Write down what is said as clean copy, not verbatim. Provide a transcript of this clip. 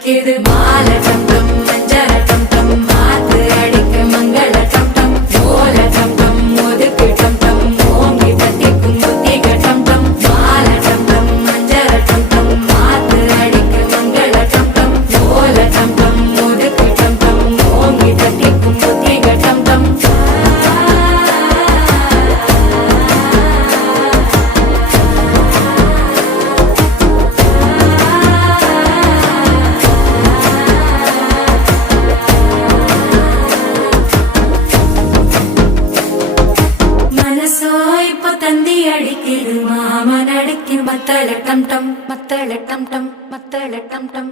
அடிக்குது மாலை டம் டம் மஞ்சள டம் டம் மாத்து அடிக்க மங்கள டம் டம் ஓல டம் டம் ஒதுக்கு டம் டம் ஓங்கி தட்டிக்கும் புத்திக டம் டம் மாலை டம் டம் மஞ்சள டம் டம் மாத்து அடிக்க மங்கள டம் டம் ஓல டம் டம் ஒதுக்கு டம் டம் ஓங்கி தட்டிக்கும் புத்திக டம் டம் தந்தி அடிக்குது மாமன் அடிக்கு மத்தள டம் டம் மத்தள டம் டம் மத்தள டம் டம்